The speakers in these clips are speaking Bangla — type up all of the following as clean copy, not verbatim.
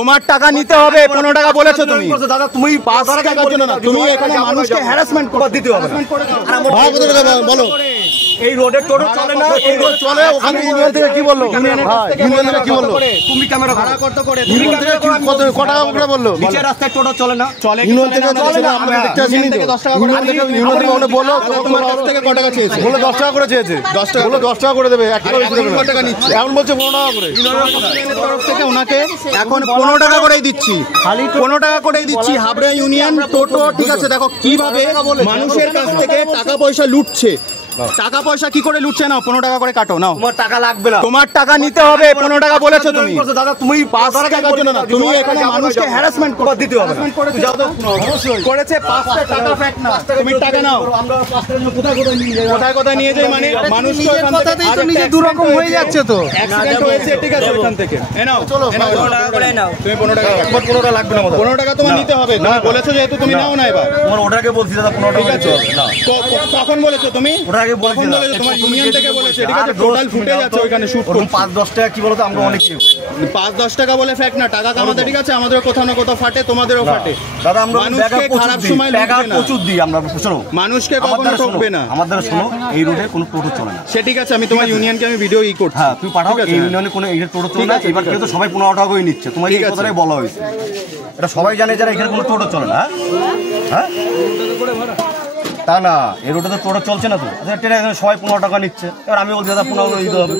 তোমার টাকা নিতে হবে, 15 টাকা বলেছো তুমি। দাদা তুমি 5 টাকার জন্য না, তুমি এখানে মানুষকে হ্যারাসমেন্ট করে দিতে হবে। বলো এই রোডে টোটো চলে না, এই রোড চলে। ওখানে ইউনিয়ন থেকে কি বললো? ইউনিয়ন থেকে কি বললো? তুমি ক্যামেরা ভাড়া করতে করে ইউনিয়ন থেকে কত টাকা করে বললো? নিচে রাস্তায় টোটো চলে না, চলে ইউনিয়ন থেকে চলে না। আমরা দেখতে আসি নি, 10 টাকা করে ইউনিয়ন থেকে ওনে বললো। তোমার কাছ থেকে কত টাকা চেয়েছে? বলে 10 টাকা করে চেয়েছে। 10 টাকা বলে 10 টাকা করে দেবে, 1 টাকা বেশি দেবে। কত টাকা নিচ্ছে? এখন বলছে 15 টাকা করে। ইউনিয়নের তরফ থেকে ওনাকে এখন 15 টাকা করেই দিচ্ছি, খালি 15 টাকা করেই দিচ্ছি। হাবড়া ইউনিয়ন টোটো, ঠিক আছে। দেখো কিভাবে মানুষের কাছ থেকে টাকা পয়সা লুটছে। টাকা পয়সা কি করে লুটছে? নাও 15 টাকা করে কাটো, নাও। তোমার টাকা লাগবে না, তোমার টাকা নিতে হবে। 15 টাকা বলেছো তুমি। দাদা তুমি 5 টাকার জন্য না, তুমি এখানে মানুষকে হ্যারাসমেন্ট করে দিতে হবে। করেছে 5 টাকা ফ্যাক্ট না, তুমি টাকা নাও। আমরা 5 টাকা কোথায় কোথায় নিয়ে যাই, মানে মানুষকে এখান থেকে আর নিজে দুরকম হয়ে যাচ্ছে। তো অ্যাক্সিডেন্ট হয়েছে, ঠিক আছে, ওখান থেকে এ নাও, চলো 15 টাকা করে নাও। তুমি 15 টাকা, একবার 15 টাকা লাগবে না, 15 টাকা তোমার নিতে হবে। তুমি বলেছো যেহেতু, তুমি নাও না। এবার তোমার ওটাকে বলছি দাদা 15 টাকা আছে না। কখন বলেছো তুমি? ওটাকে বলেছি তোমার ইউনিয়ন থেকে বলেছে, ঠিক আছে। টোটাল ফুটেজ আছে ওখানে, শুট করুন। 5-10 টাকা কি বলতো, আমরা অনেক কি 5-10 টাকা বলে ফ্যাক্ট না, টাকা কামাতে, ঠিক আছে। আমাদের কোথাও না কোথাও ফাটে, তোমাদেরও ফাটে। দাদা আমরা মানুষকে খারাপ সময় টাকা প্রচুর দিই আমরা, শোনো মানুষকে কখনো ঠকবে না। আমাদের শোনো, এই রোডে কোনো টোটো চলে না, সে ঠিক আছে। আমি তোমার ইউনিয়নকে আমি ভিডিও করছি, হ্যাঁ তুমি পাঠাও। এই ইউনিয়নে কোনো এই টোটো চলে না। এবার কিন্তু সবাই 15 টাকা করে নিচ্ছে, তোমার এই কথাটাই বলা হয়েছে। এটা সবাই জানে যারা এখানে কোনো টোটো চলে না। হ্যাঁ তা না, এই রোডে তো টোটো চলছে না। তো ট্রেনে সবাই 15 টাকা নিচ্ছে। এবার আমি বলছি দাদা 15 দিতে হবে,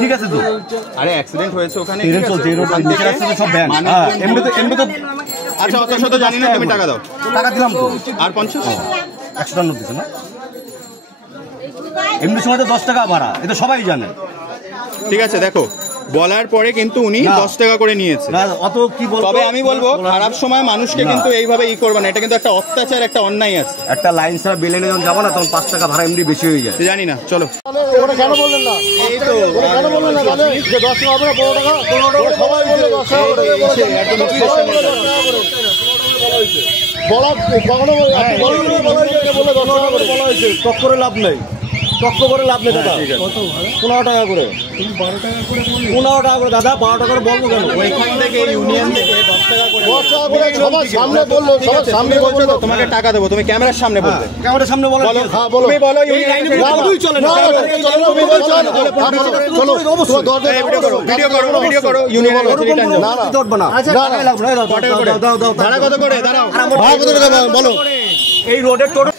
ঠিক আছে। তো আরে অ্যাক্সিডেন্ট হয়েছে ওখানে, ট্রেন চলছে, এই রোড সব ব্যান। এমনি তো আচ্ছা, অত শত জানি না। তুমি টাকা দাও। টাকা দিলাম তো, আর 50 100 টাকা দিচ্ছে না। এমনি সময় তো 10 টাকা ভাড়া, এটা সবাই জানে, ঠিক আছে। দেখো বলার পরে কিন্তু উনি 10 টাকা করে নিয়েছে। অত কি বলবো, তবে আমি বলবো খারাপ সময় মানুষকে কিন্তু এইভাবে করবে না। এটা কিন্তু একটা অত্যাচার, একটা অন্যায় আছে। একটা লাইন ছাড়া বেলেনে যখন যাবো না, তখন 5 টাকা ভাড়া এমনি বেশি হয়ে যায়। জানি না, চলো। ওটা কেন বললেন না? এই তো কেন বললেন না তাহলে যে 10 টাকা হবে না, 15 টাকা সবাই বলে 10 টাকা করে বলা কখনো বলা হয়েছে। টক করে লাভ নেই, টক্ক করে লাভ নেই দাদা। 15 টাকা করে, 12 টাকা করে, 15 টাকা করে দাদা। 12 টাকা করে বলবো কেন? ওইখান থেকে ইউনিয়ন থেকে 10 টাকা করে সবার সামনে বললো, সবার সামনে বলছো তো তোমাকে টাকা দেবো। তুমি ক্যামেরার সামনে বলবে, ক্যামেরার সামনে বলো। হ্যাঁ বলো, তুমি বলো এই লাইনে চলে না, তুমি বলছো না। চলো ভিডিও করো, ভিডিও করো। ইউনিয়নের না না দৌড়বে না। আচ্ছা টাকা লাগবে না, দাও দাও। ভাড়া কত করে? দাঁড়াও, ভাড়া কত টাকা বলো। এই রোডে টোটো,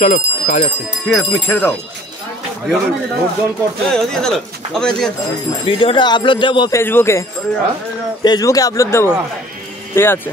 চলো কাজ আছে, ঠিক আছে। তুমি ছেড়ে দাও। ভিডিওটা আপলোড দেবো ফেসবুকে, আপলোড দেবো, ঠিক আছে।